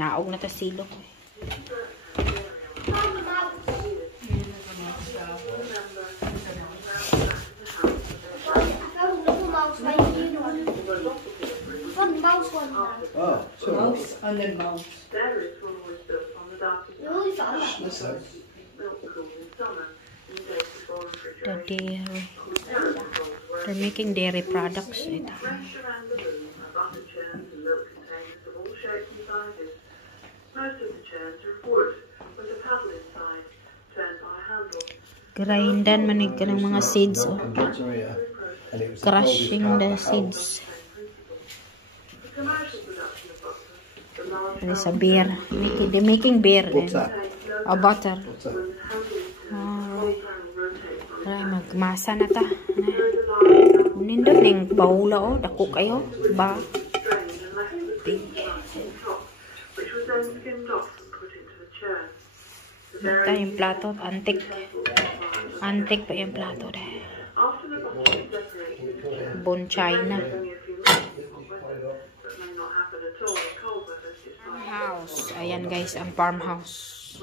Manaog na ta silong. Oh, so mouse on the mouse. The dairy. They're making dairy products. Ito. Grindan manig ka ng mga seeds. Oh. Crushing the seeds. Ano sa beer. They're making beer. Butter. Oh, butter. Butter. Ay, magmasa na ta. Nindot ning baula oh. Dako kayo. Ba? Ito yung plato. Antik. Antik pa yung plato. Bon China. Farmhouse. Ayan guys, ang farmhouse.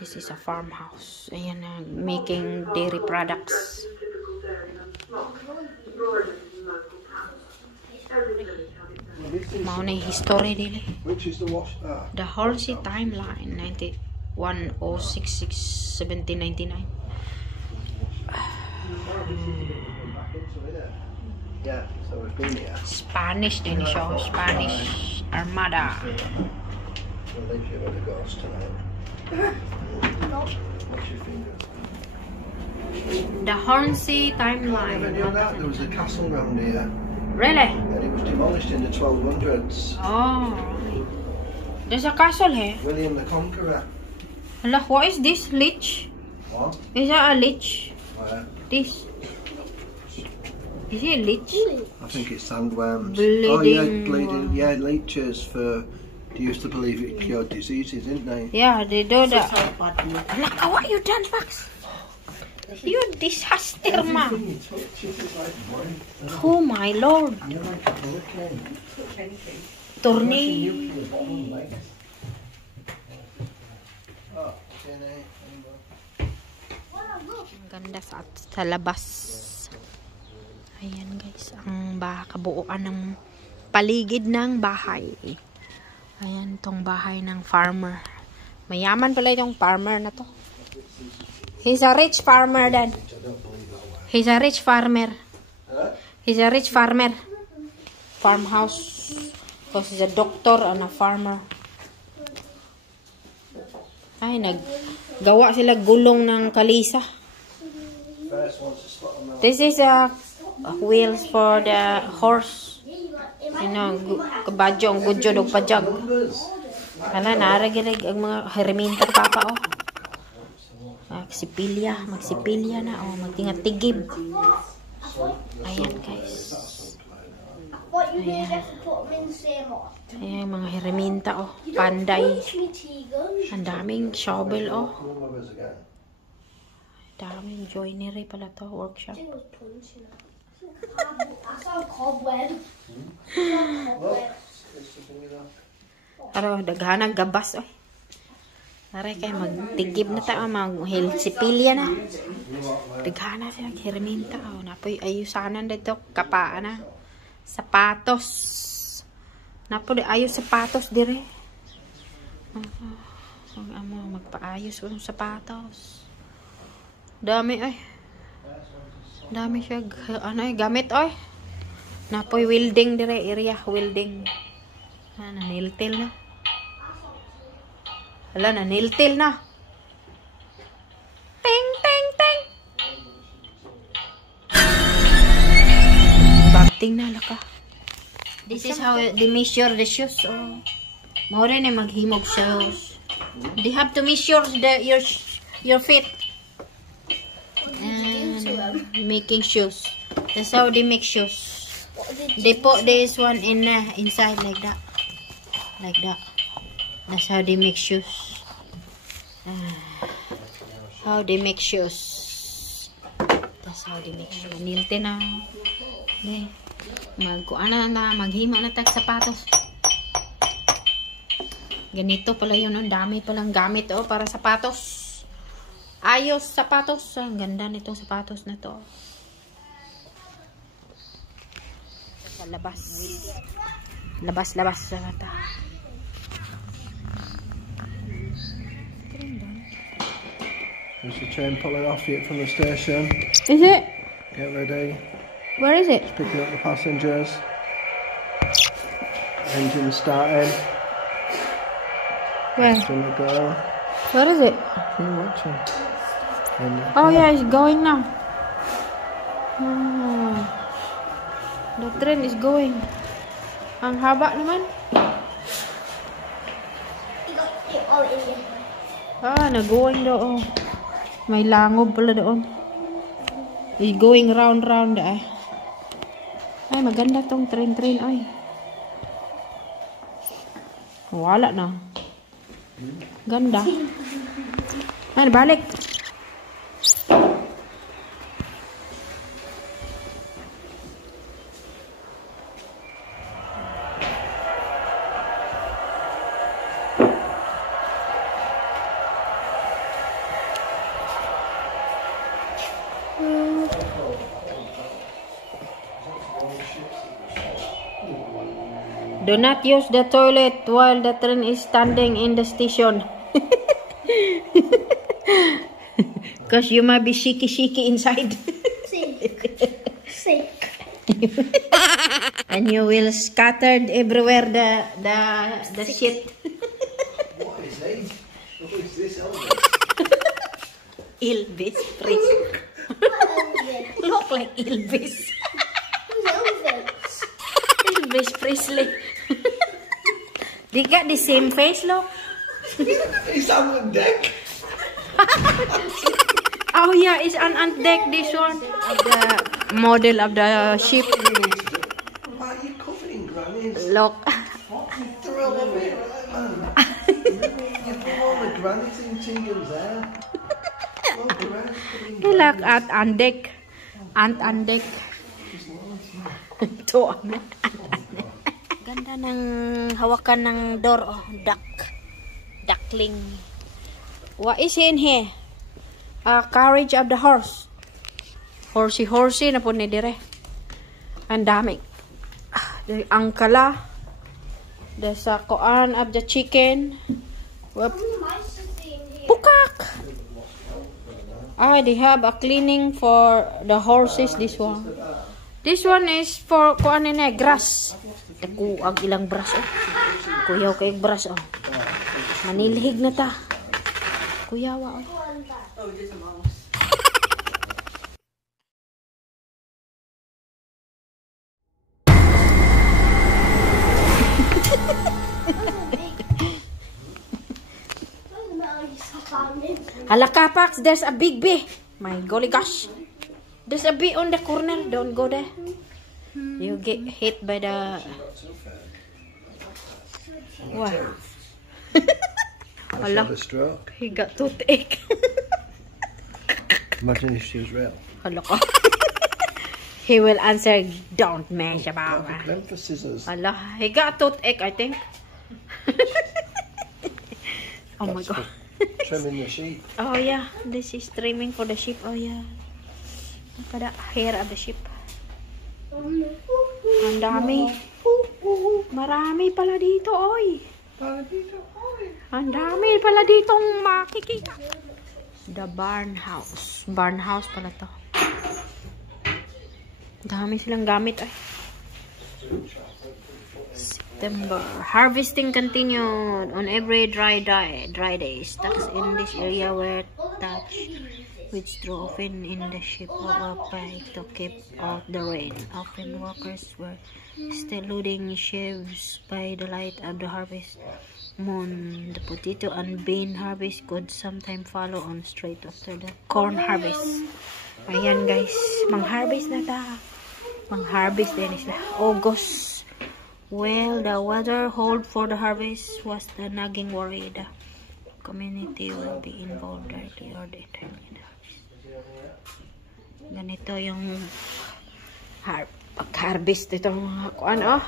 This is a farmhouse. Ayan, making dairy products. Mao na history dili. Which is the wash? The Halsey timeline 1799. Yeah, so we've been here. Spanish din siya. Spanish Armada. We'll leave you with a ghost tonight. Watch your fingers. The Halsey I never timeline. knew that. There was a castle round here. Really? And it was demolished in the 1200s. Oh. There's a castle here. William the Conqueror. Hala, what is this? Lich? What? Is that a lich? Where? This. Is it a lich? I think it's sandworms. Bleeding. Oh yeah, bleeding. Yeah, leeches for. They used to believe it cured diseases, didn't they? Yeah, they do that. Look, what you done, Max? You disaster, man. Oh my lord. Tornado. Ang ganda sa labas. Ayan guys, ang kabuuan ng paligid ng bahay. Ayan tong bahay ng farmer. Mayaman pala itong farmer na to. He's a rich farmer then. He's a rich farmer. He's a rich farmer. Farmhouse. Because he's a doctor and a farmer. Ay, naggawa sila gulong ng kalisa. This is a wheels for the horse. You know, kabadyo ang gudyo og pajag. Kana naragilig ang mga herminta papa oh. Magsipilya na oh, magtingatigib. Ayan guys. Ayan mga herminta oh, panday. Ang daming shovel oh. Daming joinery pala to, workshop. Pero daghanang gabas oh. Naray kay magtigib na ta maghilsipilya na. Daghana siya herminta oh, napoy ayusanan dito kapaan na. Sapatos. Napoy ayos sapatos dire. Magpaayos ng sapatos. Dami ay. Dami siya gamit ay. Napoy welding dire area welding. Nailtil na. Hala na nailtil na. Ting ting ting. Bagting na laka. This is how they measure the shoes. Oh. More na maghimog shoes. They have to measure your feet. And making shoes. That's how they make shoes. They put this one inside like that. Like that. That's how they make shoes. How they make shoes. That's how they make shoes. Nilte na. Maghima na tag sapatos. Ganito pala yun, oh. Dami palang gamit, oh, para sapatos. Ayos sapatos. Ang ganda nitong sapatos na to. Sa labas. Labas sa mata. There's the train pulling off yet from the station. Is it? Get ready. Where is it? Picking up the passengers. Engine starting. Where? It's gonna go. Where is it? Keep watching. Oh yeah, it's going now. The train is going. Ang haba naman. Nag-going doon. May langob pala doon. It's going round ay. Ay, maganda tong train ay. Wala na. Ganda. Ay, balik. Do not use the toilet while the train is standing in the station. Because you might be shaky inside. Sick. And you will scattered everywhere the shit. What is it? What is this Elvis Presley. Look like Elvis. Elvis Presley. They got the same face, look. It's on deck. Oh yeah, it's on deck, this one. Of the model of the ship. Why are you covered in grannies? Look. Throw them in, right, man? You put all the grannies in Tingham's there. All the rest put in Look grannies. at on deck. On deck. Ito, ganda ng hawakan ng door, oh, duckling. What is in here? Carriage of the horse. Horsey na po ni dire. Ang dami. Ang kala. The sakoan of the chicken. Pukak. They have a cleaning for the horses, this one. This one is for kuan ni grass. Dako ang ilang brush, oh. Kuyaw kay brush, oh. Manilhig na ta. Kuyawa, oh. Hala Pax, there's a big bee. My golly gosh. There's a bee on the corner. Don't go there. You get hit by the... What? She had a stroke. He got toothache. Imagine if she was real. Hala ka. He will answer, don't mess about. Them for scissors. Hala, he got toothache, I think. Oh my That's god. for trimming the sheep. Oh yeah, this is trimming for the sheep. Oh yeah. Look at the hair of the sheep. Ang dami. Marami pala dito, oy. Ang dami pala ditong makikita. The barn house. Barn house pala to. Dami silang gamit, ay. September. Harvesting continued on every dry day. Stocks in this area were touched, which drew often in the shape of a pike to keep out the rain. Often workers were still loading sheaves by the light of the harvest moon. The potato and bean harvest could sometimes follow on straight after the corn harvest. Ayan guys, mang-harvest na ta. Mang-harvest din sila. August. Well, the weather hold for the harvest was the nagging worry. The community will be involved directly or determined harvest. Ganito yung pag-harvest itong mga kuan, oh.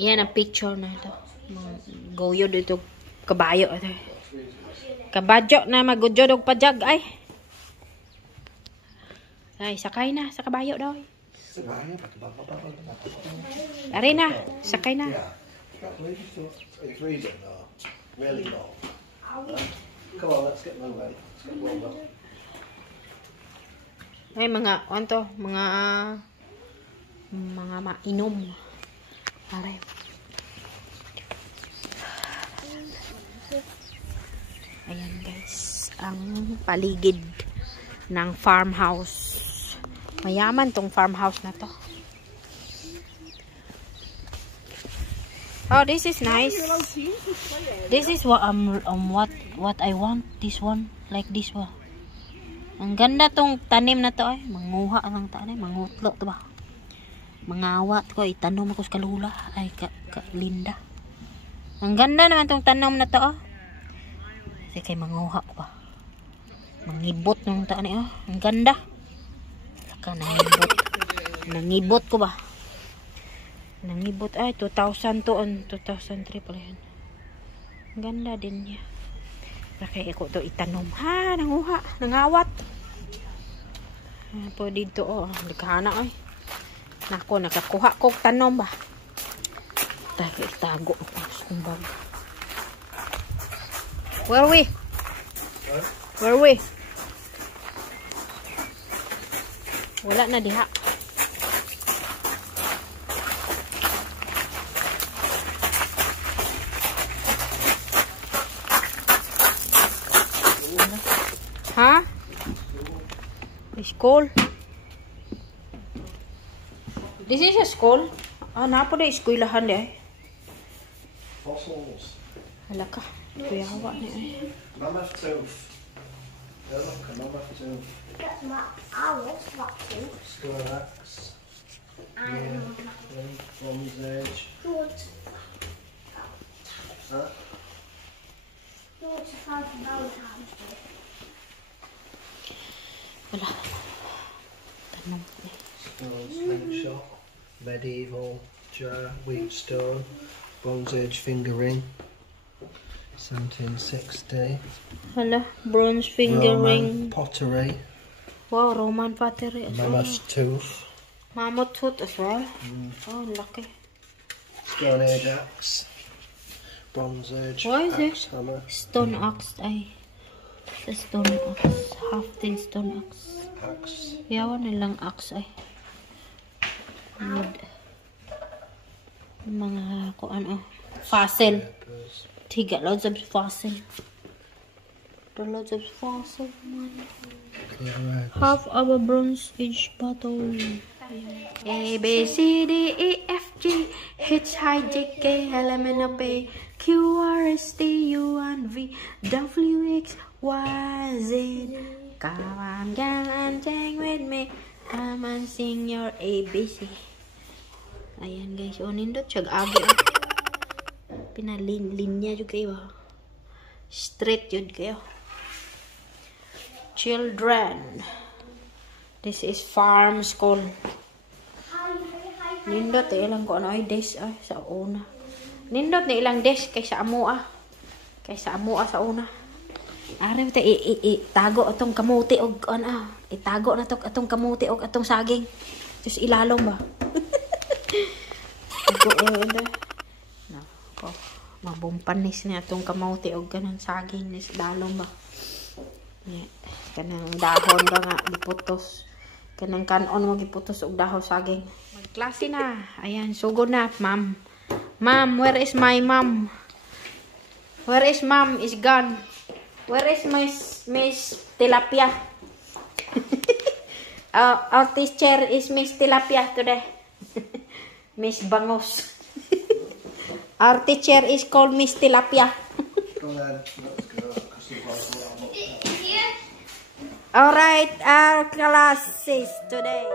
Yan ang picture na ito. Goyo dito kabayo ito. Kabadyo na magudyo og pajag ay. Ay sakay na sa kabayo daw. Ari na, sakay na. It's freezing though. Really cold. Come on, let's get moving. Let's get moving. Ay mga ano mga mainom. Aray. Ayan guys, ang paligid ng farmhouse. Mayaman tong farmhouse na to. Oh, this is nice. This is what what I want. This one, like this one. Ang ganda tong tanim na to ay. Manguha ang tanim, mangutlo to ba? Mangawat ko itanom ako sa kalula ay ka Linda. Ang ganda naman tong tanom na to oh. Kasi kay manguha ko ba. Mangibot ng tanim oh. Ang ganda. Saka nangibot ko ba. Nangibot ay 2002 on 2003 pala yan. Ang ganda din niya. Kaya ako to itanom. Ha, nanguha, nangawat. Po dito oh, nagkana ay. Nako, nakakuha ko tanom ba. Itago ako sa kumbag. Where we? Where we? Wala na diha. Ha? School? This is a school? Ah, napo na eskwelahan di ay. Fossils. Hala ka. Kuyawa ni ay. Mammoth tooth. Yeah, look, a mammoth tooth. That's my owl's got tooth. Storax. Yeah. Bronze Age. George. Huh? George has Valentine's Day. Wala. Tanong. Stone slingshot. Medieval jar. Wheatstone. Bronze Age finger ring. 1760. Hala. Bronze finger ring. Roman pottery. Wow, Roman pottery as well. Mammoth tooth. Mammoth tooth as well. Oh, laki. Stone Age axe. Bronze Age What is axe hammer. Stone axe ay. Sa stone axe. Half tin stone axe. Axe. Yawan nilang axe ay. Wood. Mga kuan oh. Fossil. Papers. Tiga loads of fossil. The loads of fossil. Yeah, right. Half of a Bronze Age bottle. A B C D E F G H I J K L M N O P Q R S T U N V W X Y Z. Come on, girl, and sing with me. Come and sing your ABC. Ayan guys, o nindot siya agi. Pinalinya juga kayo. Straight yun kayo. Children. This is farm school. Nindot ilang ko ano ay desk ay sa una. Nindot ni ilang desk kay sa amua. Kay sa amua sa una. Ari ta itago atong kamuti og ano. Itago na to atong kamuti og atong saging. Just ilalom ba. Nako. Mabumpanis ni atong kamuti og kanang saging ni dalom ba. Kanang dahon ba nga giputos. Kanang kanon mo giputos og dahon saging. Magklase na. Ayan, sugod na, ma'am. Ma'am, where is my mom? Where is mom? Is gone. Where is Miss Tilapia? Our teacher is Miss Tilapia today. Miss Bangos. Our teacher is called Miss Tilapia. Go then. Let's go. Here. Alright, our classes today.